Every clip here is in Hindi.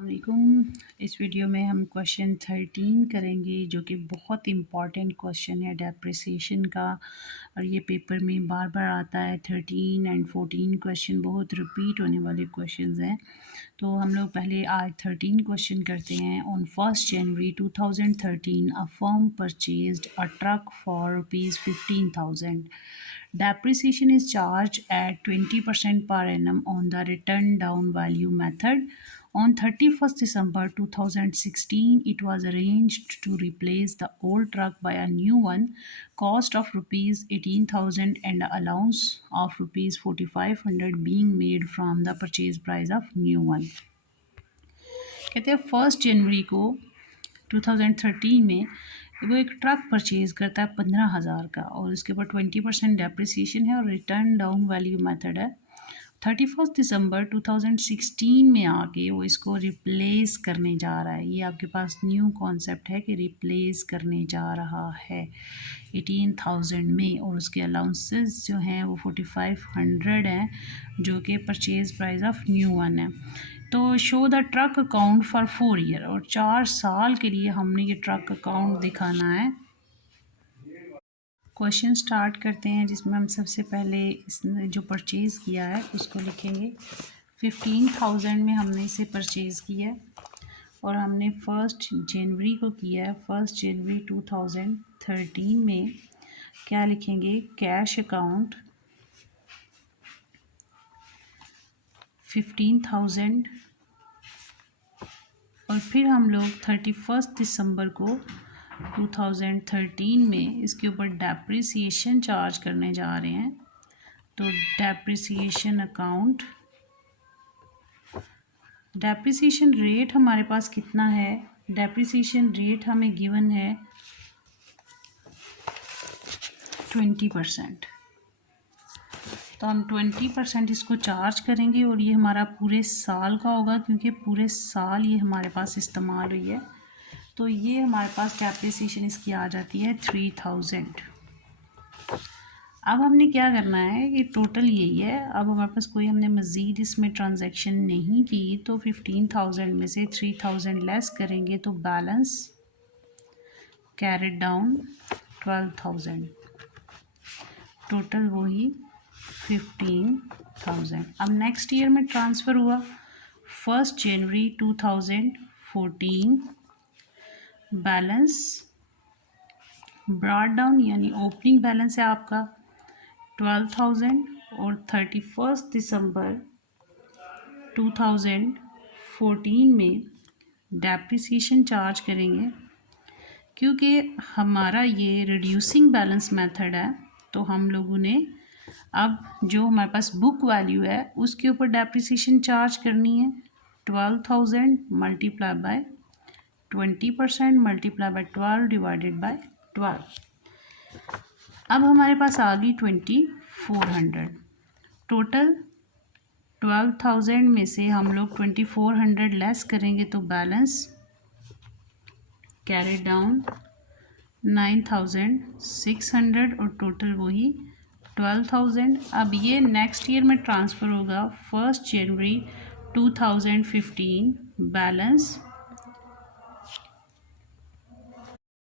अस्सलामुअलैकुम। इस वीडियो में हम क्वेश्चन 13 करेंगे जो कि बहुत इम्पॉर्टेंट क्वेश्चन है डेप्रिसिएशन का, और ये पेपर में बार बार आता है। 13 एंड 14 क्वेश्चन बहुत रिपीट होने वाले क्वेश्चंस हैं। तो हम लोग पहले आज 13 क्वेश्चन करते हैं। On 1 January 2013 a firm purchased a truck for ₹15,000. Depreciation is charged at 20% per annum on the return down value method. On 31st December 2016, it was arranged to replace the old truck by a new one, cost of rupees 18,000 and allowance of rupees 4,500 being made from the purchase price of new one. कहते हैं 1 जनवरी को 2013 में वो एक ट्रक परचेज़ करता है 15,000 का, और उसके ऊपर 20% डेप्रिसिएशन है और रिटर्न डाउन वैल्यू मेथड है। 31 दिसंबर 2016 में आके वो इसको रिप्लेस करने जा रहा है। ये आपके पास न्यू कॉन्सेप्ट है कि रिप्लेस करने जा रहा है 18,000 में, और उसके अलाउंसेस जो हैं वो 4,500 हैं, जो कि purchase price of new one है। तो show the truck account for 4 year, और 4 साल के लिए हमने ये ट्रक अकाउंट दिखाना है। क्वेश्चन स्टार्ट करते हैं, जिसमें हम सबसे पहले इसने जो परचेज़ किया है उसको लिखेंगे। 15,000 में हमने इसे परचेज़ किया है, और हमने 1 जनवरी को किया है। 1 जनवरी 2013 में क्या लिखेंगे? कैश अकाउंट 15,000, और फिर हम लोग 31 दिसंबर को 2013 में इसके ऊपर डेप्रिसिएशन चार्ज करने जा रहे हैं। तो डेप्रिसिएशन अकाउंट, डेप्रिसिएशन रेट हमारे पास कितना है? डेप्रिसिएशन रेट हमें गिवन है 20%। तो हम 20% इसको चार्ज करेंगे, और ये हमारा पूरे साल का होगा, क्योंकि पूरे साल ये हमारे पास इस्तेमाल हुई है। तो ये हमारे पास डेप्रिसिएशन इसकी आ जाती है 3,000। अब हमने क्या करना है कि टोटल यही है। अब हमारे पास कोई हमने मज़ीद इसमें ट्रांजैक्शन नहीं की, तो 15,000 में से 3,000 लेस करेंगे तो बैलेंस कैरेट डाउन 12,000, टोटल वही 15,000। अब नेक्स्ट ईयर में ट्रांसफ़र हुआ 1 जनवरी 2014, बैलेंस ब्रॉड डाउन यानी ओपनिंग बैलेंस है आपका 12,000, और 31 दिसंबर 2014 में डेप्रिसिएशन चार्ज करेंगे। क्योंकि हमारा ये रिड्यूसिंग बैलेंस मेथड है, तो हम लोगों ने अब जो हमारे पास बुक वैल्यू है उसके ऊपर डेप्रिसिएशन चार्ज करनी है। 12,000 multiply by 20% multiply by 12 divided by 12। अब हमारे पास आ गई 2,400। टोटल 12,000 में से हम लोग 2,400 लेस करेंगे तो बैलेंस कैरी डाउन 9,600, और टोटल वही 12,000। अब ये नेक्स्ट ईयर में ट्रांसफ़र होगा 1 जनवरी 2015, बैलेंस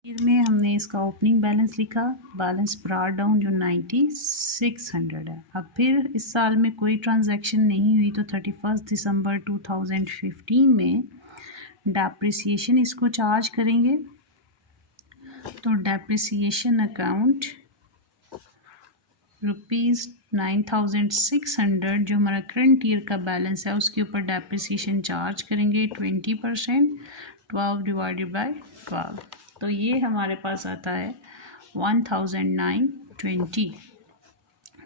ईयर में हमने इसका ओपनिंग बैलेंस लिखा, बैलेंस ब्रॉड डाउन जो 9,600 है। अब फिर इस साल में कोई ट्रांजैक्शन नहीं हुई, तो 31 दिसंबर 2015 में डेप्रिसिएशन इसको चार्ज करेंगे। तो डेप्रिसिएशन अकाउंट ₹9,600 जो हमारा करंट ईयर का बैलेंस है उसके ऊपर डेप्रिसिएशन चार्ज करेंगे 20%, 12 डिवाइडेड बाय 12। तो ये हमारे पास आता है 1,920।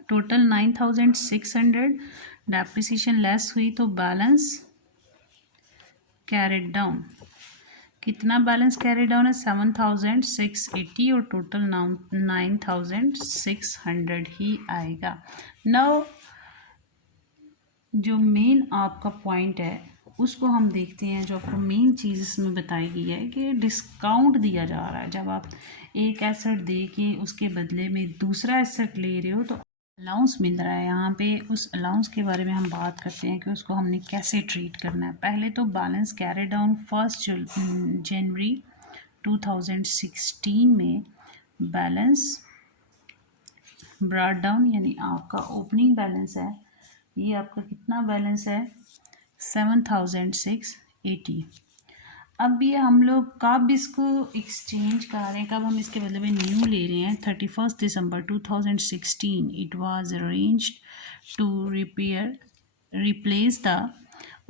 टोटल 9,600, डेप्रिसिएशन लेस हुई तो बैलेंस कैरेड डाउन, कितना बैलेंस कैरी डाउन है? 7,680, और टोटल 9,600 ही आएगा। नाउ जो मेन आपका पॉइंट है उसको हम देखते हैं। जो आपको मेन चीज़ इसमें बताई गई है कि डिस्काउंट दिया जा रहा है। जब आप एक एसेट दे के उसके बदले में दूसरा एसेट ले रहे हो तो अलाउंस मिल रहा है यहाँ पे, उस अलाउंस के बारे में हम बात करते हैं कि उसको हमने कैसे ट्रीट करना है। पहले तो बैलेंस कैरी डाउन 1 जनवरी 2016 में बैलेंस ब्रॉट डाउन, यानी आपका ओपनिंग बैलेंस है, ये आपका कितना बैलेंस है 7680। अब ये हम लोग कब इसको एक्सचेंज कर रहे हैं, कब हम इसके बदले में न्यू ले रहे हैं, 31 दिसंबर 2016 it was arranged to replace the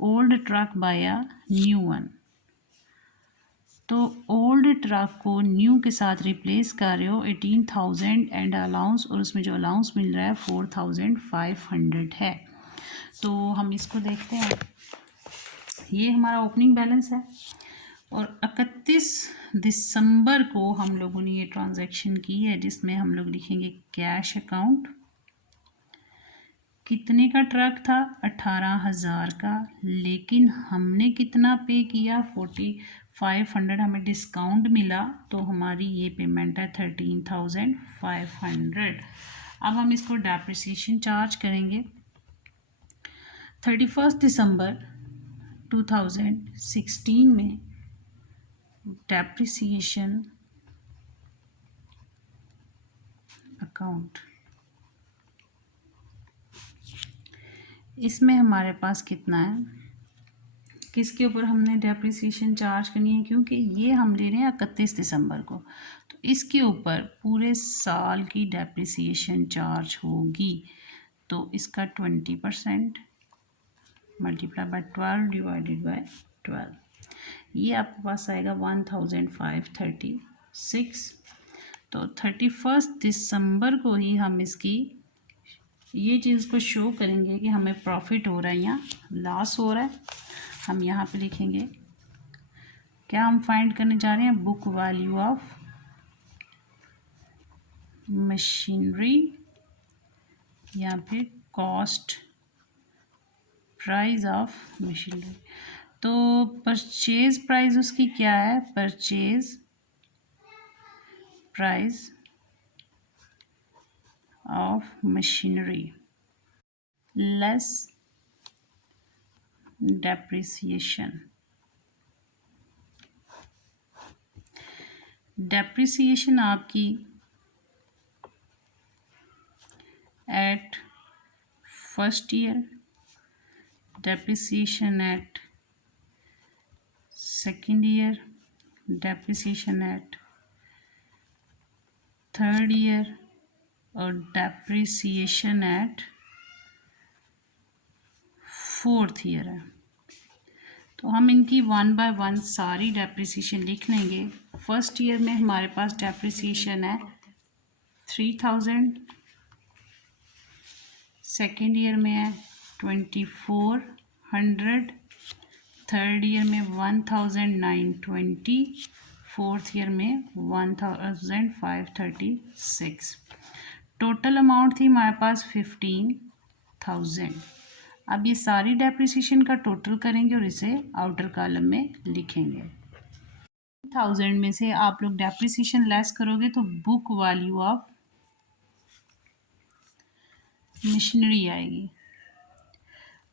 old truck by a new one. तो ओल्ड ट्रक को न्यू के साथ रिप्लेस कर रहे हो 18,000 एंड अलाउंस, और उसमें जो अलाउंस मिल रहा है 4,500 है। तो हम इसको देखते हैं, ये हमारा ओपनिंग बैलेंस है और 31 दिसंबर को हम लोगों ने ये ट्रांजैक्शन की है, जिसमें हम लोग लिखेंगे कैश अकाउंट। कितने का ट्रक था 18,000 का, लेकिन हमने कितना पे किया 4,500, हमें डिस्काउंट मिला तो हमारी ये पेमेंट है 13,500। अब हम इसको डेप्रिसिएशन चार्ज करेंगे। 31 दिसंबर 2016 में डेप्रिसिएशन अकाउंट, इसमें हमारे पास कितना है, किसके ऊपर हमने डेप्रिसिएशन चार्ज करनी है, क्योंकि ये हम ले रहे हैं 31 दिसंबर को, तो इसके ऊपर पूरे साल की डेप्रिसिएशन चार्ज होगी। तो इसका 20% मल्टीप्लाई बाय 12 डिवाइडेड बाय 12, ये आपके पास आएगा 1536। तो 31 दिसंबर को ही हम इसकी ये चीज़ को शो करेंगे कि हमें प्रॉफिट हो रहा है या लॉस हो रहा है। हम यहाँ पे लिखेंगे, क्या हम फाइंड करने जा रहे हैं, बुक वैल्यू ऑफ मशीनरी या फिर कॉस्ट प्राइस ऑफ मशीनरी। तो परचेज प्राइस उसकी क्या है, purchase price of machinery less depreciation. Depreciation आपकी at first year, depreciation at second year, depreciation at third year और डेप्रिसिएशन एट फोर्थ ईयर है। तो हम इनकी 1 बाय 1 सारी डेप्रिसिएशन लिख लेंगे। फर्स्ट ईयर में हमारे पास डेप्रिसिएशन है 3,000, सेकेंड ईयर में है 2,400, थर्ड ईयर में 1,920, फोर्थ ईयर में 1,536। टोटल अमाउंट थी हमारे पास 15,000। अब ये सारी डेप्रिसिएशन का टोटल करेंगे और इसे आउटर कॉलम में लिखेंगे। 1000 में से आप लोग डेप्रिसिएशन लेस करोगे तो बुक वैल्यू ऑफ मशीनरी आएगी,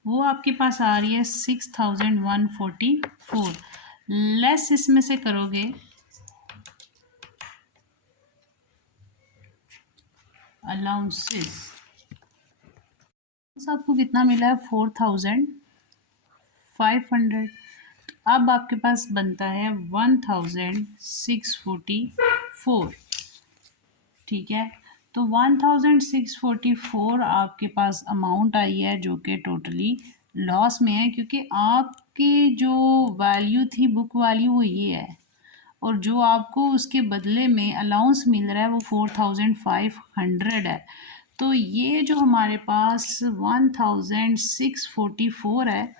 वो आपके पास आ रही है 6,144। लेस इसमें से करोगे अलाउंसेस, आपको कितना मिला है 4,500। अब आपके पास बनता है 1,644, ठीक है। तो 1,644 आपके पास अमाउंट आई है जो कि टोटली लॉस में है, क्योंकि आपकी जो वैल्यू थी बुक वैल्यू वो ये है, और जो आपको उसके बदले में अलाउंस मिल रहा है वो 4,500 है। तो ये जो हमारे पास 1,644 है,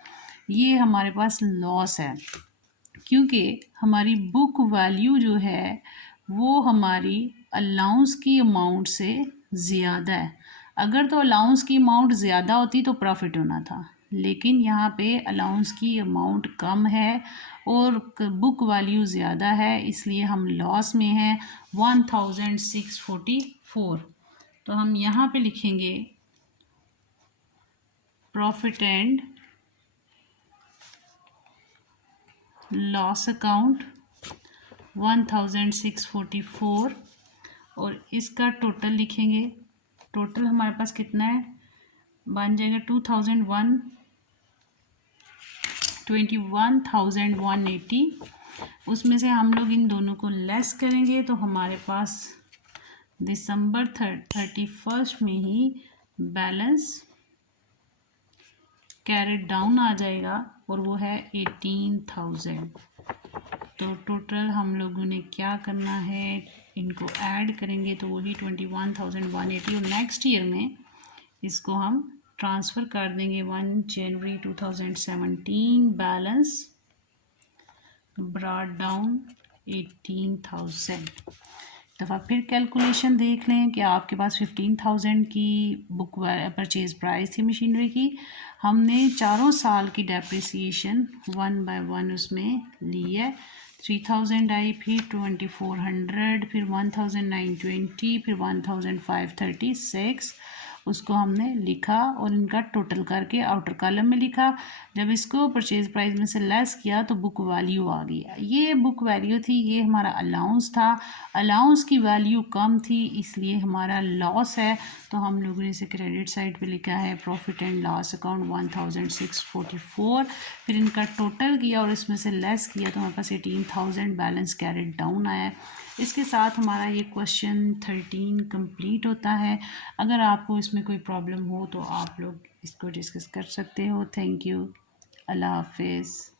ये हमारे पास लॉस है, क्योंकि हमारी बुक वैल्यू जो है वो हमारी अलाउंस की अमाउंट से ज़्यादा है। अगर तो अलाउंस की अमाउंट ज़्यादा होती तो प्रॉफिट होना था, लेकिन यहाँ पे अलाउंस की अमाउंट कम है और बुक वैल्यू ज़्यादा है, इसलिए हम लॉस में हैं 1,644। तो हम यहाँ पे लिखेंगे प्रॉफिट एंड लॉस अकाउंट 1644 और इसका टोटल लिखेंगे। टोटल हमारे पास कितना है, बन जाएगा 21,180। उसमें से हम लोग इन दोनों को लेस करेंगे तो हमारे पास दिसंबर 31 में ही बैलेंस कैरेट डाउन आ जाएगा और वो है 18,000। तो टोटल हम लोगों ने क्या करना है, इनको ऐड करेंगे तो वही 21,180 और नेक्स्ट ईयर में इसको हम ट्रांसफ़र कर देंगे 1 जनवरी 2017। Balance brought down 18,000। दफ़ा फिर कैलकुलेशन देख लें कि आपके पास 15,000 की बुक परचेज़ प्राइस थी मशीनरी की। हमने चारों साल की डेप्रिसिएशन 1 बाय 1 उसमें ली है। 3,000 आई, फिर 2,400, फिर 1,920, फिर 1,536 उसको हमने लिखा और इनका टोटल करके आउटर कॉलम में लिखा। जब इसको परचेज प्राइस में से लेस किया तो बुक वैल्यू आ गया। ये बुक वैल्यू थी, ये हमारा अलाउंस था। अलाउंस की वैल्यू कम थी इसलिए हमारा लॉस है, तो हम लोगों ने इसे क्रेडिट साइड पे लिखा है प्रॉफिट एंड लॉस अकाउंट 1644। फिर इनका टोटल किया और इसमें से लेस किया तो हमारे पास 18,000 बैलेंस कैरेट डाउन आया। इसके साथ हमारा ये क्वेश्चन 13 कंप्लीट होता है। अगर आपको इसमें कोई प्रॉब्लम हो तो आप लोग इसको डिस्कस कर सकते हो। Thank you. अल्लाह हाफिज़।